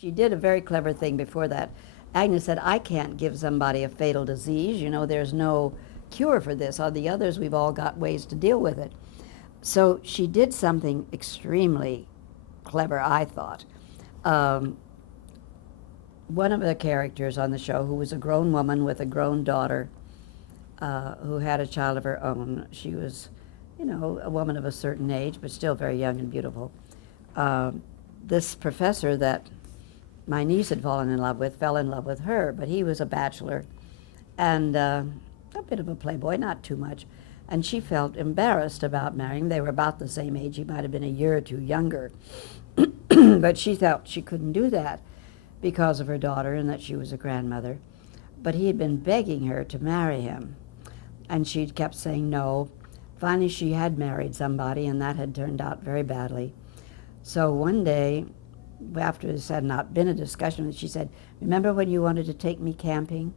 She did a very clever thing before that. Agnes said, I can't give somebody a fatal disease. You know, there's no cure for this. On the others, we've all got ways to deal with it. So she did something extremely clever, I thought. Um, One of the characters on the show, who was a grown woman with a grown daughter, who had a child of her own, she was, you know, a woman of a certain age, but still very young and beautiful. This professor that my niece had fallen in love with fell in love with her, but he was a bachelor and a bit of a playboy, not too much. And she felt embarrassed about marrying him. They were about the same age. He might have been a year or two younger. But she felt she couldn't do that because of her daughter and that she was a grandmother. But he had been begging her to marry him, and she kept saying no. Finally, she had married somebody, and that had turned out very badly. So one day, after this had not been a discussion, she said, remember when you wanted to take me camping?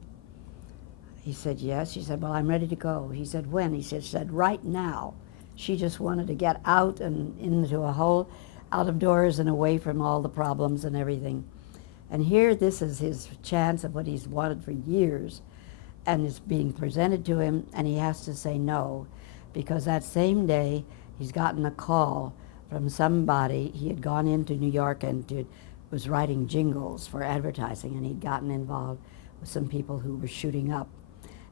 He said, yes. She said, well, I'm ready to go. He said, when? She said, right now. She just wanted to get out and into a hole, out of doors and away from all the problems and everything. And here, this is his chance of what he's wanted for years, and it's being presented to him, and he has to say no, because that same day, he's gotten a call from somebody. He had gone into New York and was writing jingles for advertising, and he'd gotten involved with some people who were shooting up,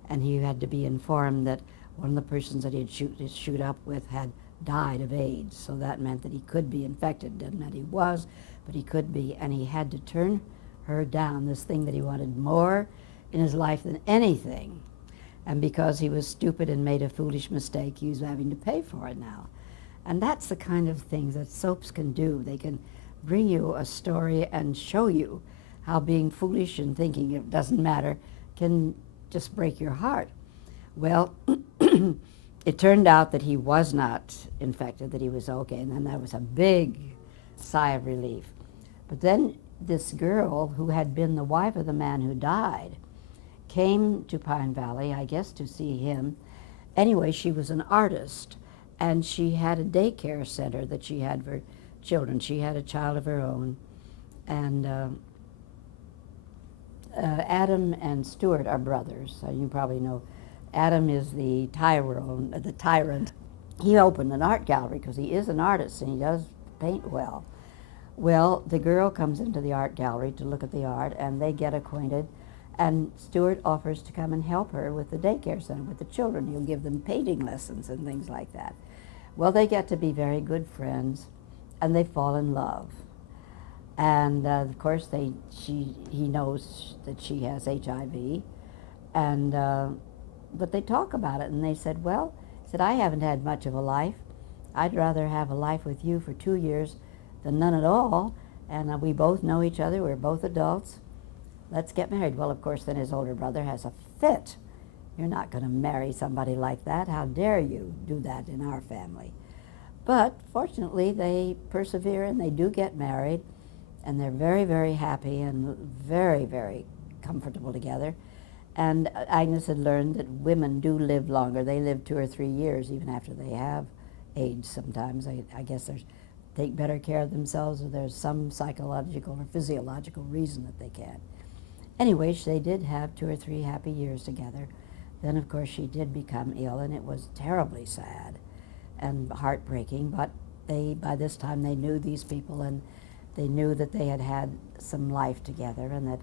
and he had to be informed that one of the persons that he'd shoot up with had died of AIDS. So that meant that he could be infected. Didn't mean he was, but he could be, and he had to turn her down, this thing that he wanted more in his life than anything. And because he was stupid and made a foolish mistake, he was having to pay for it now. And that's the kind of things that soaps can do. They can bring you a story and show you how being foolish and thinking it doesn't matter can just break your heart. Well, it turned out that he was not infected, that he was okay, and then that was a big sigh of relief. But then this girl, who had been the wife of the man who died, came to Pine Valley, I guess to see him. Anyway, she was an artist, and she had a daycare center that she had for children. She had a child of her own, and Adam and Stuart are brothers. You probably know. Adam is the tyrant. He opened an art gallery because he is an artist and he does paint well. Well, the girl comes into the art gallery to look at the art, and they get acquainted, and Stuart offers to come and help her with the daycare center with the children. He'll give them painting lessons and things like that. Well, they get to be very good friends, and they fall in love. And of course, he knows that she has HIV, and but they talk about it, and they said, well, I haven't had much of a life. I'd rather have a life with you for 2 years than none at all, and we both know each other. We're both adults. Let's get married. Well, of course, then his older brother has a fit. You're not going to marry somebody like that. How dare you do that in our family? But fortunately, they persevere, and they do get married, and they're very, very happy and very, very comfortable together. And Agnes had learned that women do live longer. They live 2 or 3 years even after they have AIDS sometimes. I guess they take better care of themselves, or there's some psychological or physiological reason that they can. Anyway, they did have 2 or 3 happy years together. Then, of course, she did become ill, and it was terribly sad and heartbreaking. But by this time, they knew these people, and they knew that they had had some life together, and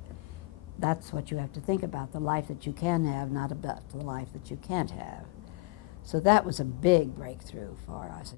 that's what you have to think about, the life that you can have, not about the life that you can't have. So that was a big breakthrough for us.